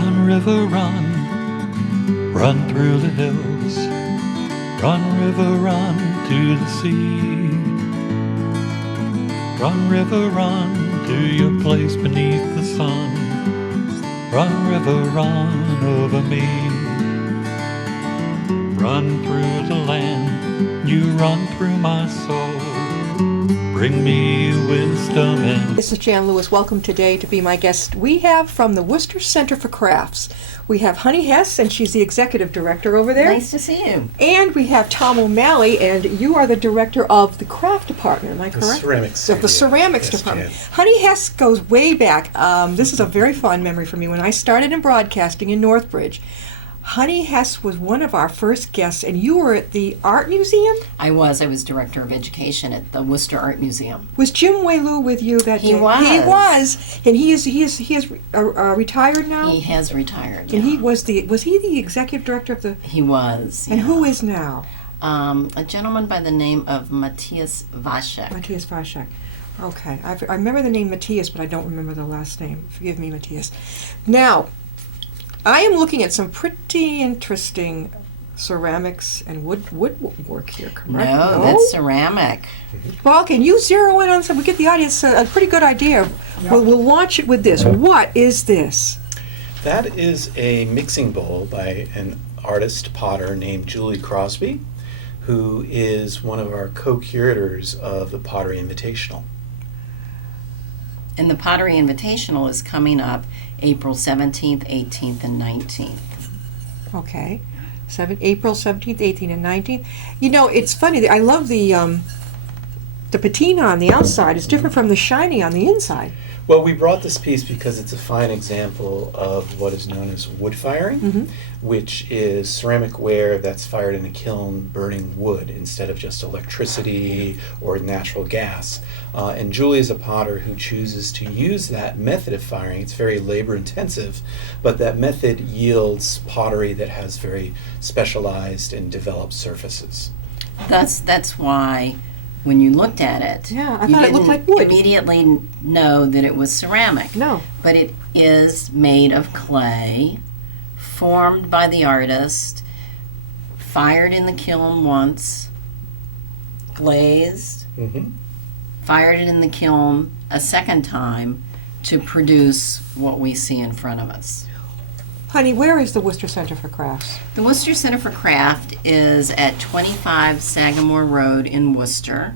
Run, river, run, run through the hills. Run, river, run to the sea. Run, river, run to your place beneath the sun. Run, river, run over me. Run through the land, you run through my soul. Bring me wisdom and... This is Jan Lewis. Welcome today to be my guest. We have from the Worcester Center for Crafts, we have Honee Hess, and she's the executive director over there. Nice to see you. And we have Tom O'Malley, and you are the director of the craft department, am I correct? The ceramics. The ceramics department. Honee Hess goes way back. This is a very fond memory for me. When I started in broadcasting in Northbridge, Honee Hess was one of our first guests, and you were at the Art Museum? I was director of education at the Worcester Art Museum. Was Jim Wayloo with you that day? He was. He was, and he is retired now? He has retired, And yeah. he was he the executive director of the... He was, And yeah. who is now? A gentleman by the name of Matthias Vashek. Matthias Vashek. Okay. I remember the name Matthias, but I don't remember the last name. Forgive me, Matthias. Now, I am looking at some pretty interesting ceramics and woodwork here, correct? No, that's ceramic. Well, can you zero in on some? We get the audience a pretty good idea. We'll launch it with this. What is this? That is a mixing bowl by an artist potter named Julie Crosby, who is one of our co-curators of the Pottery Invitational. And the Pottery Invitational is coming up April 17th, 18th, and 19th. Okay. April 17th, 18th, and 19th. You know, it's funny. I love the patina on the outside. It's different from the shiny on the inside. Well, we brought this piece because it's a fine example of what is known as wood firing, which is ceramic ware that's fired in a kiln burning wood instead of just electricity or natural gas. And Julie is a potter who chooses to use that method of firing. It's very labor intensive, but that method yields pottery that has very specialized and developed surfaces. That's why when you looked at it, Yeah, I you thought it looked didn't like wood. immediately know that it was ceramic. No. But it is made of clay, formed by the artist, fired in the kiln once, glazed, fired it in the kiln a second time to produce what we see in front of us. Honey, where is the Worcester Center for Crafts? The Worcester Center for Craft is at 25 Sagamore Road in Worcester.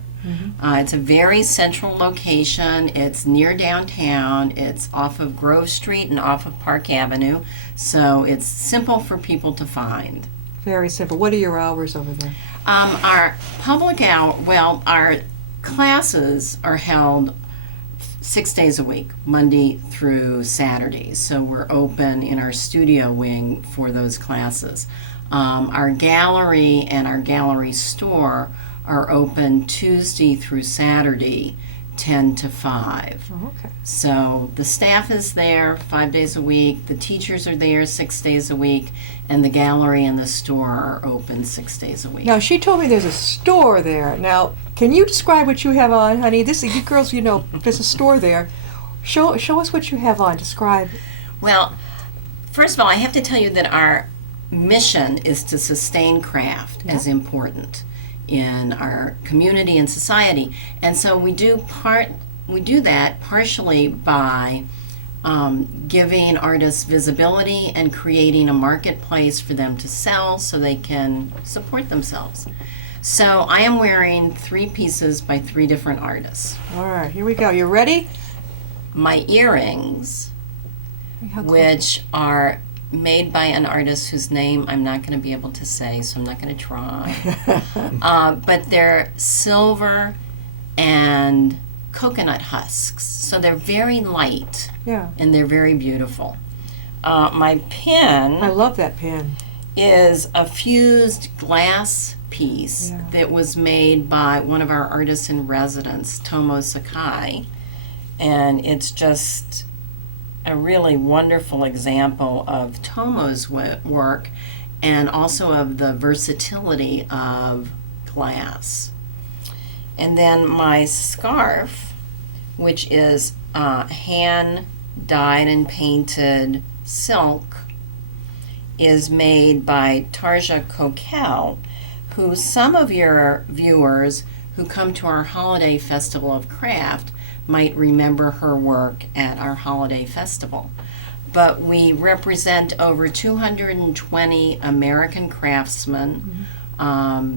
It's a very central location. It's near downtown. It's off of Grove Street and off of Park Avenue, so it's simple for people to find. Very simple. What are your hours over there? Our our classes are held 6 days a week, Monday through Saturday. So we're open in our studio wing for those classes. Our gallery and our gallery store are open Tuesday through Saturday, 10 to 5. Oh, okay. So the staff is there 5 days a week, the teachers are there 6 days a week, and the gallery and the store are open 6 days a week. Now, she told me there's a store there. Now, can you describe what you have on, honey? You girls, you know, there's a store there. Show us what you have on. Describe. Well, first of all, I have to tell you that our mission is to sustain craft as important in our community and society. And so we do that partially by giving artists visibility and creating a marketplace for them to sell so they can support themselves. So I am wearing 3 pieces by 3 different artists. All right, here we go. You ready? My earrings, which are made by an artist whose name I'm not going to be able to say, so I'm not going to try. But they're silver and coconut husks, so they're very light. Yeah. And they're very beautiful. My pen I love that pen. is a fused glass piece that was made by one of our artists in residence, Tomo Sakai, and it's just a really wonderful example of Tomo's work and also of the versatility of glass. And then my scarf, which is hand dyed and painted silk is made by Tarja Coquel, who some of your viewers who come to our Holiday Festival of Craft might remember her work at our holiday festival. But we represent over 220 American craftsmen,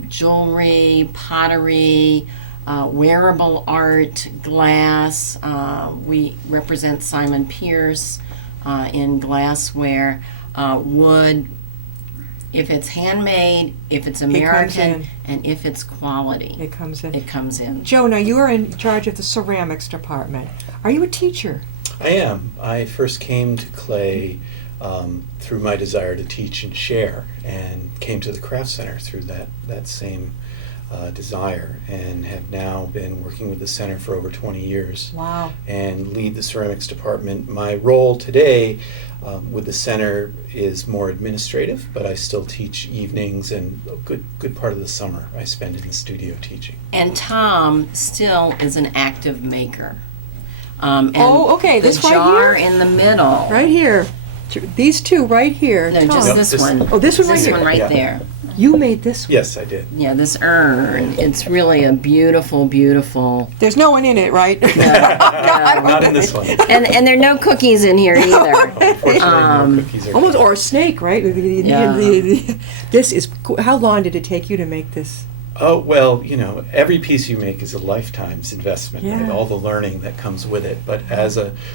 jewelry, pottery, wearable art, glass. We represent Simon Pierce in glassware, wood. If it's handmade, if it's American, and if it's quality, It comes in. it comes in. Joe, now you are in charge of the ceramics department. Are you a teacher? I am. I first came to clay through my desire to teach and share, and came to the Craft Center through that same desire, and have now been working with the center for over 20 years. Wow. And lead the ceramics department. My role today with the center is more administrative, but I still teach evenings, and a good part of the summer I spend in the studio teaching. And Tom still is an active maker. And Oh, okay, the this right jar here? in the middle. Right here. These two right here. No, Tom. just Nope, this this- one. Oh, this one right This here. one right Yeah. there. You made this one. Yes, I did. Yeah, this urn. It's really a beautiful, beautiful. There's no one in it, right? Not in this one. And there are no cookies in here either. Unfortunately, no cookies are Almost, or a snake, right? Yeah. This is, how long did it take you to make this? Oh, well, every piece you make is a lifetime's investment, right? Yeah. All the learning that comes with it. But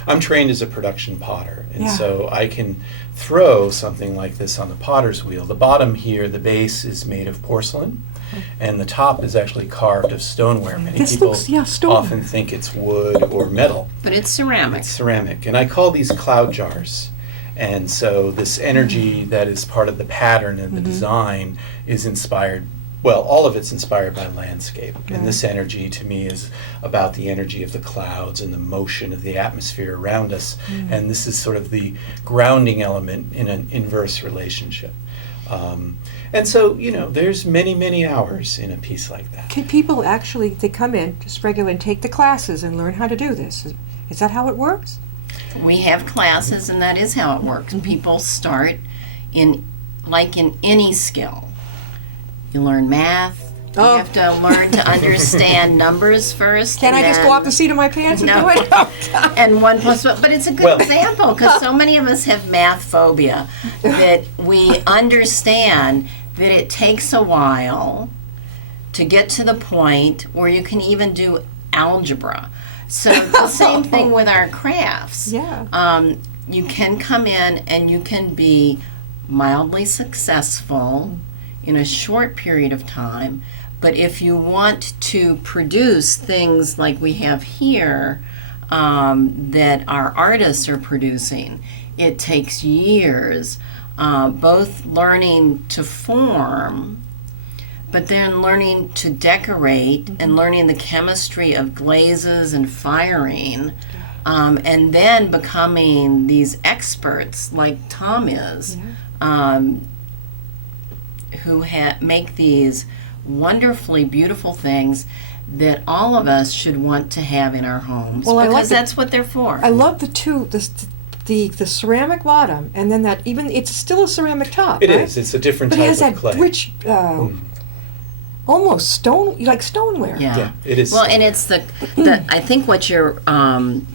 I'm trained as a production potter, and Yeah. so I can throw something like this on the potter's wheel. The bottom here, the base is made of porcelain, and the top is actually carved of stoneware. Many This people looks, yeah, stone. often think it's wood or metal. But it's ceramic. It's ceramic, and I call these cloud jars. And so this energy that is part of the pattern and the design is inspired, well, all of it's inspired by landscape. And this energy to me is about the energy of the clouds and the motion of the atmosphere around us. And this is sort of the grounding element in an inverse relationship. And so, there's many, many hours in a piece like that. Can people actually, they come in, just regular, and take the classes and learn how to do this? Is that how it works? We have classes, and that is how it works. People start in any skill. You learn math. You Oh. have to learn to understand numbers first. Can and I just go then- off the seat of my pants and No. do it? And 1 plus 1, but it's a good Well- example because so many of us have math phobia that we understand that it takes a while to get to the point where you can even do algebra. So the same thing with our crafts. Yeah. You can come in and you can be mildly successful in a short period of time, but if you want to produce things like we have here that our artists are producing, it takes years, both learning to form, but then learning to decorate and learning the chemistry of glazes and firing, and then becoming these experts like Tom is, who make these wonderfully beautiful things that all of us should want to have in our homes, Well, I like because the- that's what they're for. I love the two, the ceramic bottom, and then it's still a ceramic top, It right? is. It's a different But it type has of that clay. rich, almost like stoneware. Yeah. It is. Well, and it's the I think what you're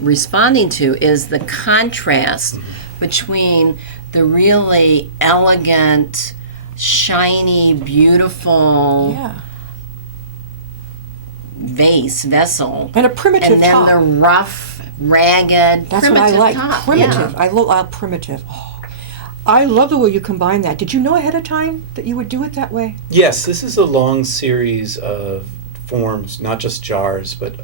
responding to is the contrast between the really elegant, shiny, beautiful Yeah. vessel, And a primitive and then top. the rough, ragged, That's what I primitive like. top. Primitive. Yeah. I love primitive. Oh, I love the way you combine that. Did you know ahead of time that you would do it that way? Yes, this is a long series of forms, not just jars, but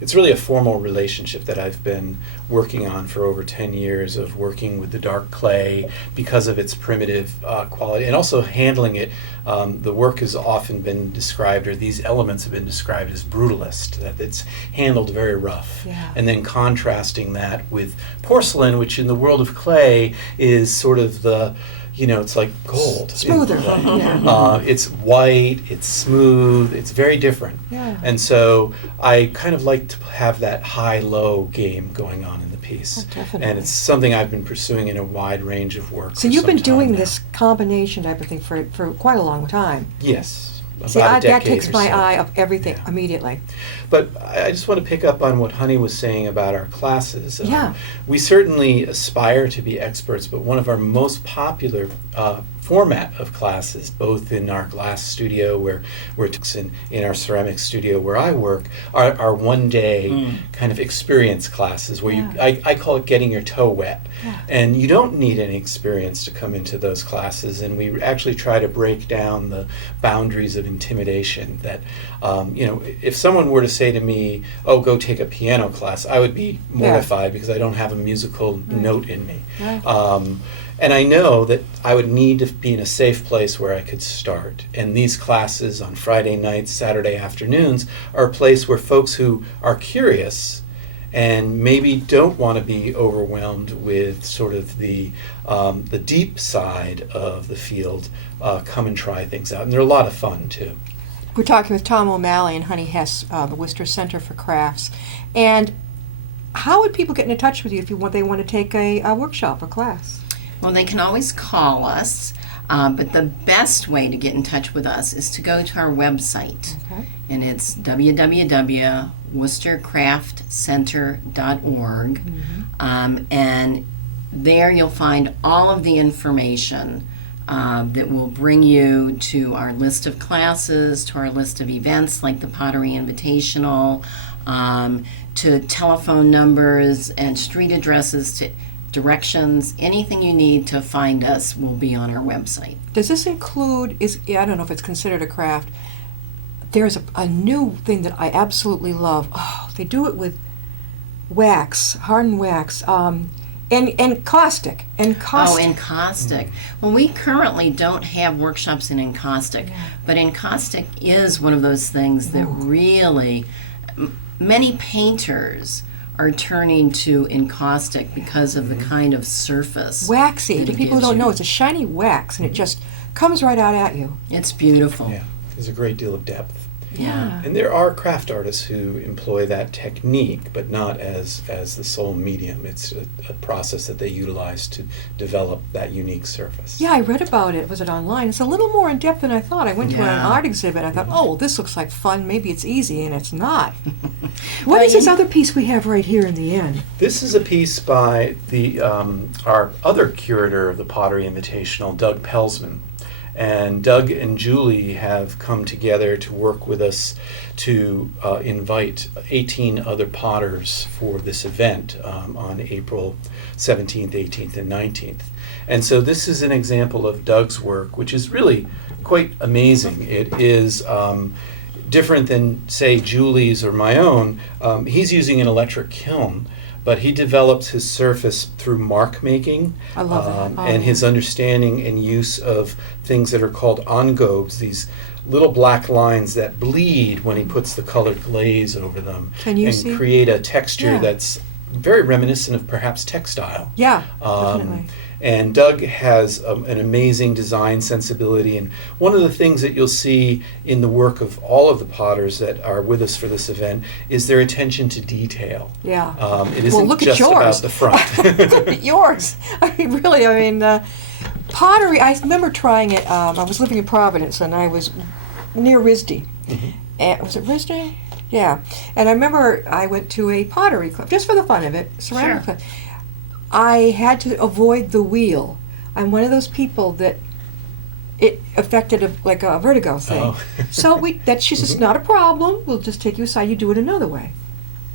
it's really a formal relationship that I've been working on for over 10 years of working with the dark clay because of its primitive quality and also handling it. The work has often been described, or these elements have been described as brutalist, that it's handled very rough. Yeah. And then contrasting that with porcelain, which in the world of clay is sort of it's like gold. in Smoother. clay. Yeah. It's white, it's smooth, it's very different. Yeah. And so I kind of like to have that high-low game going on in the piece. Oh, definitely. And it's something I've been pursuing in a wide range of work. So for you've some been doing time now. this combination type of thing for quite a long time. Yes. See, About a that decade takes or my so. eye off everything Yeah. immediately. But I just want to pick up on what Honey was saying about our classes. Yeah. We certainly aspire to be experts, but one of our most popular format of classes, both in our glass studio where we're in our ceramic studio where I work, are one-day kind of experience classes where Yeah. I call it getting your toe wet. Yeah. And you don't need any experience to come into those classes, and we actually try to break down the boundaries of intimidation. That, if someone were to say to me, oh, go take a piano class, I would be mortified because I don't have a musical note in me. Right. And I know that I would need to be in a safe place where I could start. And these classes on Friday nights, Saturday afternoons are a place where folks who are curious and maybe don't want to be overwhelmed with sort of the deep side of the field come and try things out. And they're a lot of fun, too. We're talking with Tom O'Malley and Honey Hess, the Worcester Center for Crafts. And how would people get in touch with you if they want to take a workshop or class? Well, they can always call us, but the best way to get in touch with us is to go to our website. Okay. And it's www.worcestercraftcenter.org. And there you'll find all of the information that will bring you to our list of classes, to our list of events like the Pottery Invitational, to telephone numbers and street addresses, to directions. Anything you need to find us will be on our website. Does this include, I don't know if it's considered a craft, there's a new thing that I absolutely love. Oh, they do it with wax, hardened wax, and caustic. Oh, encaustic. Well, we currently don't have workshops in encaustic, but encaustic is one of those things that really, many painters are turning to encaustic because of the kind of surface. Waxy. that To it people who gives don't you. know, it's a shiny wax, and it just comes right out at you. It's beautiful. Yeah, there's a great deal of depth. Yeah. And there are craft artists who employ that technique, but not as the sole medium. It's a process that they utilize to develop that unique surface. Yeah, I read about it. Was it online? It's a little more in depth than I thought. I went to an Yeah. art exhibit. I thought, oh, this looks like fun. Maybe it's easy, and it's not. What Well, is this other piece we have right here in the end? This is a piece by our other curator of the Pottery Invitational, Doug Pelsman. And Doug and Julie have come together to work with us to invite 18 other potters for this event on April 17th, 18th, and 19th. And so this is an example of Doug's work, which is really quite amazing. It is different than, say, Julie's or my own. He's using an electric kiln, but he develops his surface through mark making. I love that. Oh, And yeah. his understanding and use of things that are called engobes, these little black lines that bleed when he puts the colored glaze over them. Can you and see? create a texture Yeah. that's very reminiscent of perhaps textile. Yeah, definitely. And Doug has an amazing design sensibility. And one of the things that you'll see in the work of all of the potters that are with us for this event is their attention to detail. Yeah. It isn't look at just yours. about the front. Look at yours. I mean, really, pottery, I remember trying it. I was living in Providence, and I was near RISD. And, was it RISD? Yeah. And I remember I went to a pottery club, just for the fun of it, ceramic Sure. club. I had to avoid the wheel. I'm one of those people that it affected like a vertigo thing. Oh. So she says, not a problem. We'll just take you aside. You do it another way.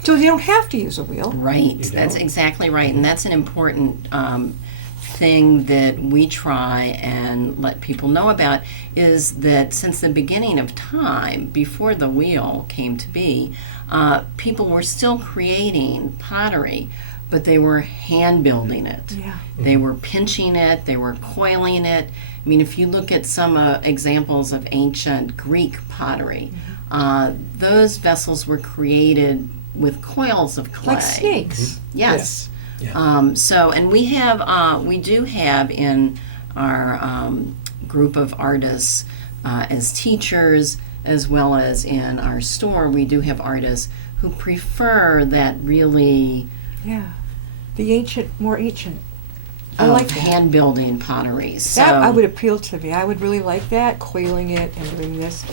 So you don't have to use a wheel. Right. That's don't? exactly right. And that's an important thing that we try and let people know about, is that since the beginning of time, before the wheel came to be, people were still creating pottery, but they were hand building it. Yeah. They were pinching it, they were coiling it. I mean, if you look at some examples of ancient Greek pottery, those vessels were created with coils of clay. Like snakes. Yes. Yeah. And we do have in our group of artists as teachers, as well as in our store, we do have artists who prefer that really Yeah. The more ancient. I like that. hand building pottery. So That I would appeal to me. I would really like that, coiling it and doing this.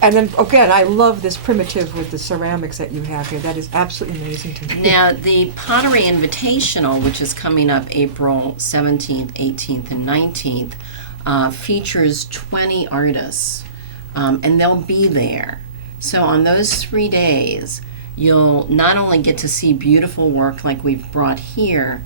And then, again, I love this primitive with the ceramics that you have here. That is absolutely amazing to me. now the Pottery Invitational, which is coming up April 17th, 18th, and 19th, features 20 artists, and they'll be there. So on those 3 days, you'll not only get to see beautiful work like we've brought here,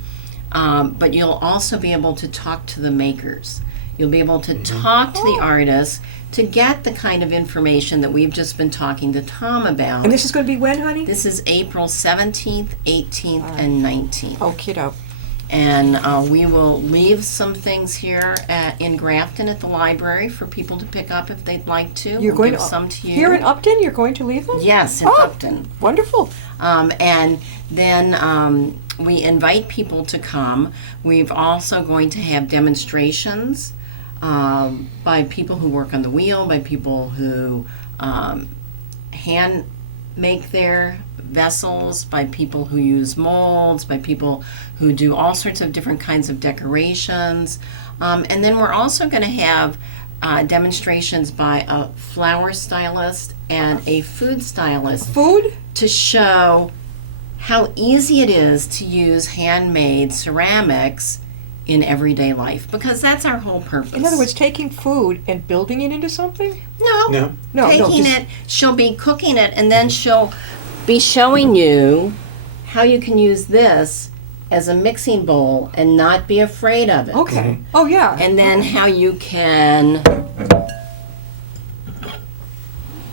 but you'll also be able to talk to the makers. You'll be able to talk to the artists to get the kind of information that we've just been talking to Tom about. And this is going to be when, honey? This is April 17th, 18th, and 19th. Oh, kiddo. And we will leave some things here in Grafton at the library for people to pick up if they'd like to. You're We'll going give to some to you. Here in Upton, you're going to leave them? Yes, in Oh. Upton. Wonderful. And then we invite people to come. We've also going to have demonstrations by people who work on the wheel, by people who hand make their vessels, by people who use molds, by people who do all sorts of different kinds of decorations. And then we're also going to have demonstrations by a flower stylist and a food stylist Food? to show how easy it is to use handmade ceramics in everyday life, because that's our whole purpose. In other words, taking food and building it into something? no, No, taking just- it, she'll be cooking it, and then she'll be showing you how you can use this as a mixing bowl and not be afraid of it. Okay. Oh, yeah. And then how you can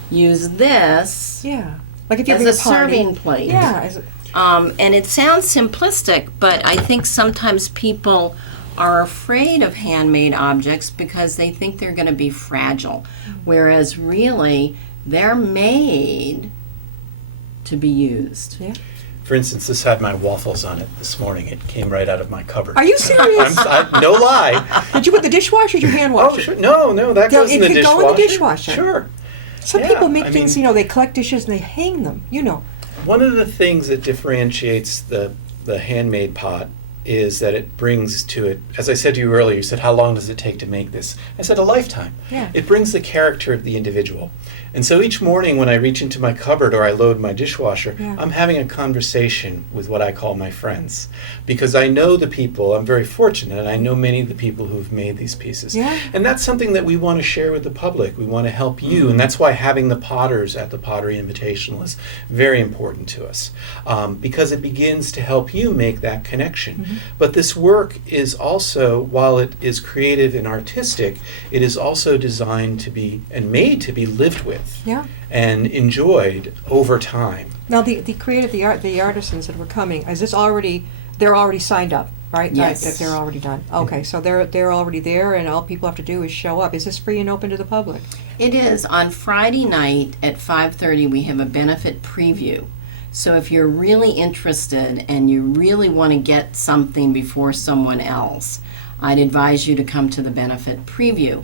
use this Yeah. Like if you as have a party. serving plate. Yeah. And it sounds simplistic, but I think sometimes people are afraid of handmade objects because they think they're going to be fragile, whereas really they're made to be used. Yeah. For instance, this had my waffles on it this morning. It came right out of my cupboard. Are you serious? No lie. Did you put the dishwasher or your hand Oh, washer? sure. No, that Yeah, goes in it the could dishwasher. go in the dishwasher. Sure. Some Yeah, people make I things, mean- they collect dishes and they hang them, One of the things that differentiates the handmade pot is that it brings to it, as I said to you earlier, you said, how long does it take to make this? I said, a lifetime. Yeah. It brings the character of the individual. And so each morning when I reach into my cupboard or I load my dishwasher, Yeah. I'm having a conversation with what I call my friends. Because I know the people, I'm very fortunate, and I know many of the people who've made these pieces. Yeah. And that's something that we want to share with the public. We want to help you, and that's why having the potters at the Pottery Invitational is very important to us, because it begins to help you make that connection. But this work is also, while it is creative and artistic, it is also designed to be and made to be lived with Yeah. and enjoyed over time. Now, the artisans that were coming, is this already, they're already signed up, right? Yes. That they're already done. Okay, so they're already there and all people have to do is show up. Is this free and open to the public? It is. On Friday night at 5:30, we have a benefit preview. So if you're really interested and you really want to get something before someone else, I'd advise you to come to the benefit preview.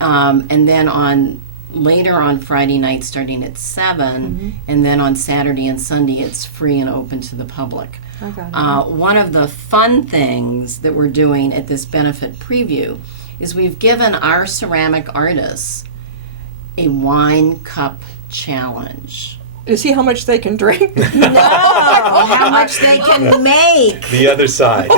And then later on Friday night starting at 7, and then on Saturday and Sunday it's free and open to the public. Okay. One of the fun things that we're doing at this benefit preview is we've given our ceramic artists a wine cup challenge. To see how much they can drink? No, how much they can make. The other side.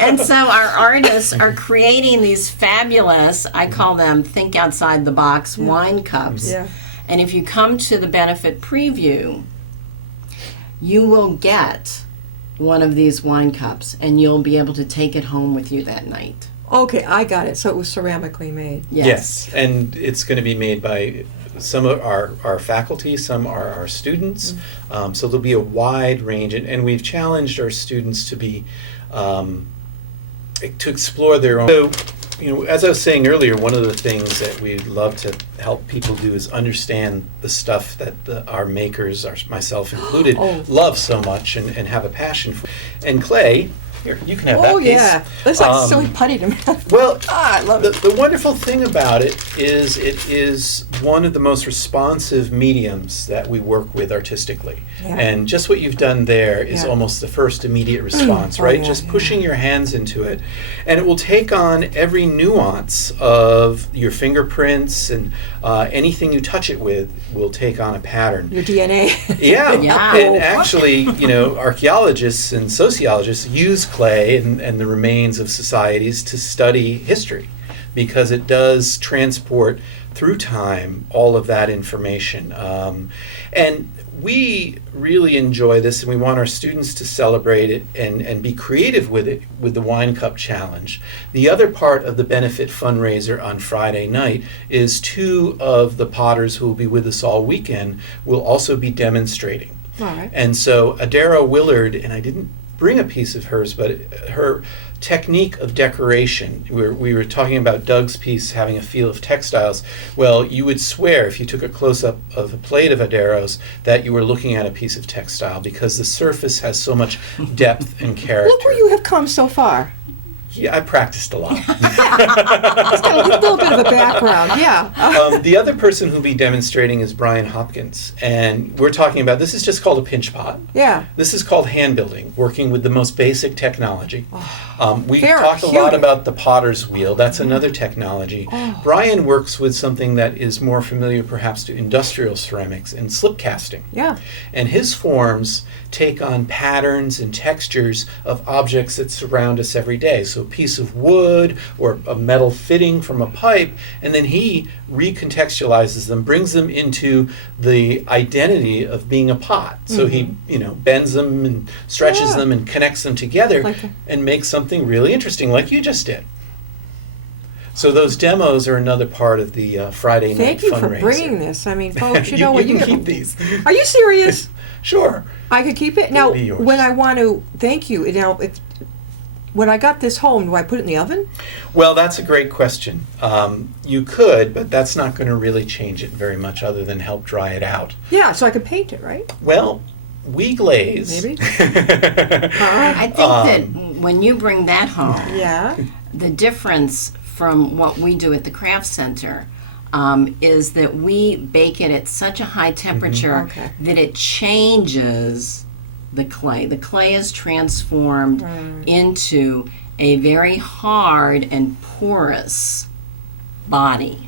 And so our artists are creating these fabulous, I call them think outside the box wine cups. Yeah. And if you come to the benefit preview, you will get one of these wine cups and you'll be able to take it home with you that night. Okay, I got it. So it was ceramically made. Yes, and it's going to be made by some of our faculty, some are our students. So there'll be a wide range, and we've challenged our students to be to explore their own. So, as I was saying earlier, one of the things that we'd love to help people do is understand the stuff that our makers, myself included, Oh. love so much and have a passion for. And clay Here, you can have that Oh, piece. yeah. It's like silly putty to me. Well, I love it. the wonderful thing about it is one of the most responsive mediums that we work with artistically. Yeah. And just what you've done there is Yeah. almost the first immediate response, Oh, right? yeah, Just yeah. pushing your hands into it. And it will take on every nuance of your fingerprints, and anything you touch it with will take on a pattern. Your DNA. Yeah, Yeah. and actually, archaeologists and sociologists use clay and the remains of societies to study history, because it does transport through time all of that information. And we really enjoy this, and we want our students to celebrate it and be creative with it with the Wine Cup Challenge. The other part of the benefit fundraiser on Friday night is 2 of the potters who will be with us all weekend will also be demonstrating. All right. And so Adara Willard, and I didn't bring a piece of hers, but her technique of decoration, we were talking about Doug's piece having a feel of textiles. Well, you would swear if you took a close-up of a plate of Adaro's that you were looking at a piece of textile, because the surface has so much depth and character. Look where you have come so far. Yeah, I practiced a lot. Just got a little bit of a background, yeah. The other person who'll be demonstrating is Brian Hopkins, and we're talking about, this is just called a pinch pot. Yeah. This is called hand building, working with the most basic technology. We Very talked a lot cute. about the potter's wheel. That's another technology. Brian works with something that is more familiar perhaps to industrial ceramics and slip casting. Yeah. And his forms take on patterns and textures of objects that surround us every day. So a piece of wood or a metal fitting from a pipe, and then he recontextualizes them, brings them into the identity of being a pot. So he, bends them and stretches Yeah. them and connects them together Like a- and makes something really interesting, like you just did. So those demos are another part of the Friday night Thank you fundraiser. for bringing this. I mean, folks, you You know what? can keep these. Are you serious? Sure. I could keep it? Now, be yours. when I want to, thank you. Now, when I got this home, do I put it in the oven? Well, that's a great question. You could, but that's not going to really change it very much other than help dry it out. Yeah, so I could paint it, right? Well, we glaze. Maybe. I think that when you bring that home, Yeah. the difference from what we do at the craft center is that we bake it at such a high temperature Okay. that it changes the clay. The clay is transformed into a very hard and porous body.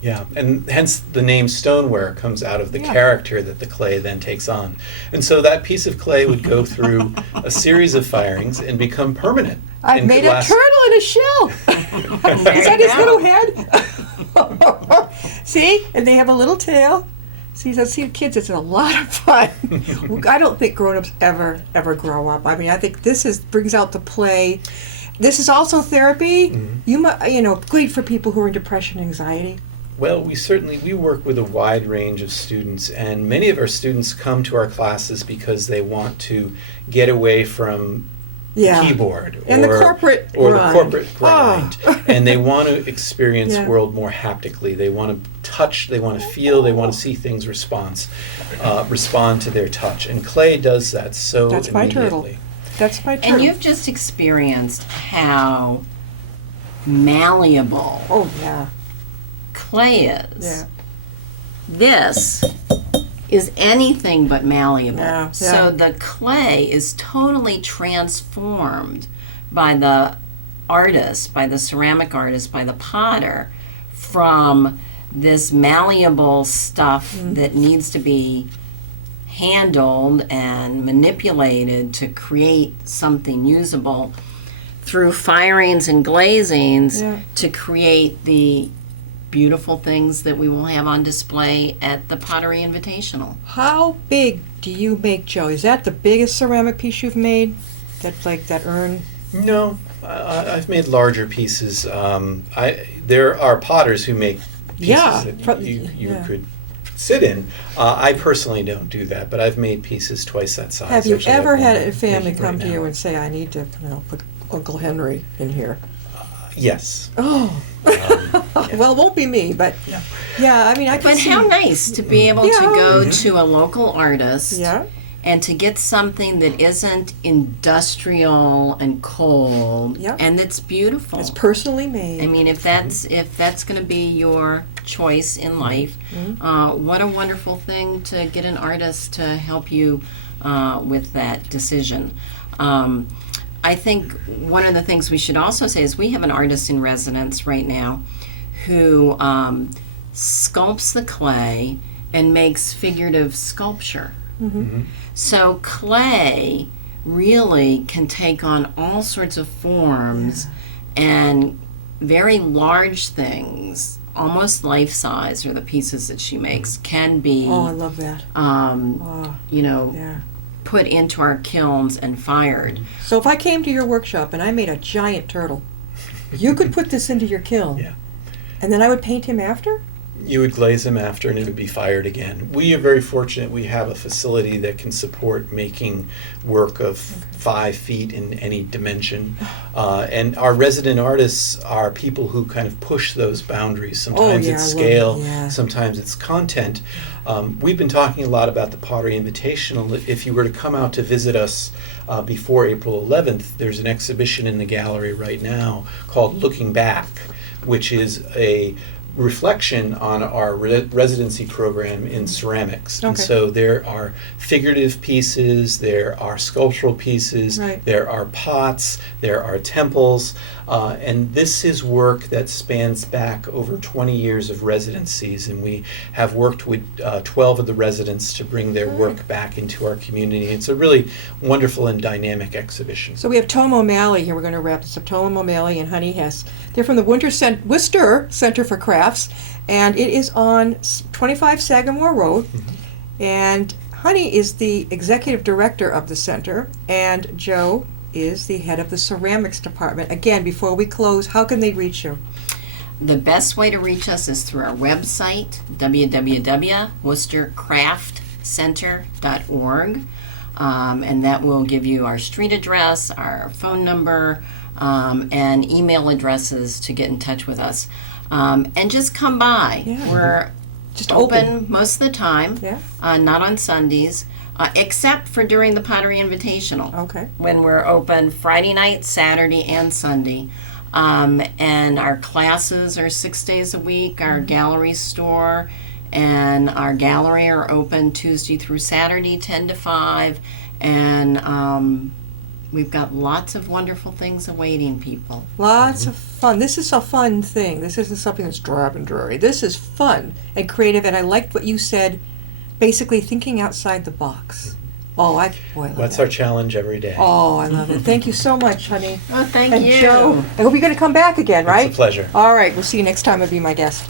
Yeah, and hence the name stoneware comes out of the Yeah. character that the clay then takes on. And so that piece of clay would go through a series of firings and become permanent. I've and made could a last- turtle in a shell. Is that his little head? See? And they have a little tail. See, kids, it's a lot of fun. I don't think grown-ups ever grow up. I mean, I think this brings out the play. This is also therapy. Great for people who are in depression, anxiety. Well, we work with a wide range of students, and many of our students come to our classes because they want to get away from Yeah. keyboard And the corporate or grind. the corporate grind, Oh. and they want to experience Yeah. world more haptically. They want to touch, they want to feel, they want to see things respond to their touch, and clay does that so That's my turtle. immediately. That's my turtle. And you've just experienced how malleable Oh, yeah. clay is. Yeah. This is anything but malleable. Yeah, So yeah. the clay is totally transformed by the artist, by the ceramic artist, by the potter, from this malleable stuff that needs to be handled and manipulated to create something usable through firings and glazings Yeah. to create the beautiful things that we will have on display at the Pottery Invitational. How big do you make, Joe? Is that the biggest ceramic piece you've made? That's like that urn? No, I've made larger pieces. There are potters who make pieces Yeah, that you yeah. could sit in. I personally don't do that, but I've made pieces twice that size. Have you Actually, I have ever one had I'm a family making come right to you now. and say, I need to put Uncle Henry in here? Yes. Oh. Well, it won't be me, but yeah, I mean, I can But see. how nice to be able Yeah. to go to a local artist Yeah. and to get something that isn't industrial and cold, Yep. and that's beautiful. It's personally made. I mean, if that's going to be your choice in life, what a wonderful thing to get an artist to help you with that decision. I think one of the things we should also say is we have an artist in residence right now who sculpts the clay and makes figurative sculpture. So clay really can take on all sorts of forms and very large things, almost life size, or the pieces that she makes can be, Oh, I love that. you know, Yeah. put into our kilns and fired. So if I came to your workshop and I made a giant turtle, you could put this into your kiln. Yeah. And then I would paint him after? You would glaze them after and it would be fired again. We are very fortunate we have a facility that can support making work of 5 feet in any dimension. And our resident artists are people who kind of push those boundaries. Sometimes yeah, it's I love scale, it, yeah. sometimes it's content. We've been talking a lot about the Pottery Invitational. If you were to come out to visit us before April 11th, there's an exhibition in the gallery right now called Looking Back, which is a reflection on our residency program in ceramics. And Okay. so there are figurative pieces, there are sculptural pieces, Right. there are pots, there are temples, and this is work that spans back over 20 years of residencies, and we have worked with 12 of the residents to bring their work back into our community. It's a really wonderful and dynamic exhibition. So we have Tom O'Malley here. We're going to wrap this up. Tom O'Malley and Honee Hess. They're from the Worcester Center for Crafts, and it is on 25 Sagamore Road. And Honey is the executive director of the center, and Joe is the head of the ceramics department. Again, before we close, how can they reach you? The best way to reach us is through our website, www.worcestercraftcenter.org, and that will give you our street address, our phone number, and email addresses to get in touch with us. And just come by. Yeah. We're Just open most of the time, Yeah. not on Sundays, except for during the Pottery Invitational, Okay. when we're open Friday night, Saturday, and Sunday. And our classes are 6 days a week. Our gallery store and our gallery are open Tuesday through Saturday, 10 to 5. And we've got lots of wonderful things awaiting people. Lots of fun. This is a fun thing. This isn't something that's drab and dreary. This is fun and creative, and I liked what you said, basically thinking outside the box. Oh, I love That's that. our challenge every day. Oh, I love it. Thank you so much, Honey. Oh, thank And you. Joe, I hope you're going to come back again, right? It's a pleasure. All right, we'll see you next time. I'll be my guest.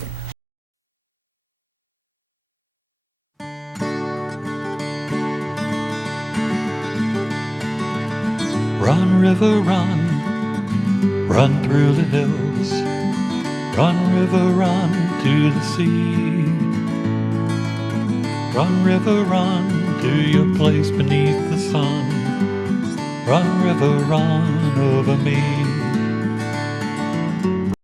Run, river, run, run through the hills. Run, river, run to the sea. Run, river, run to your place beneath the sun. Run, river, run over me.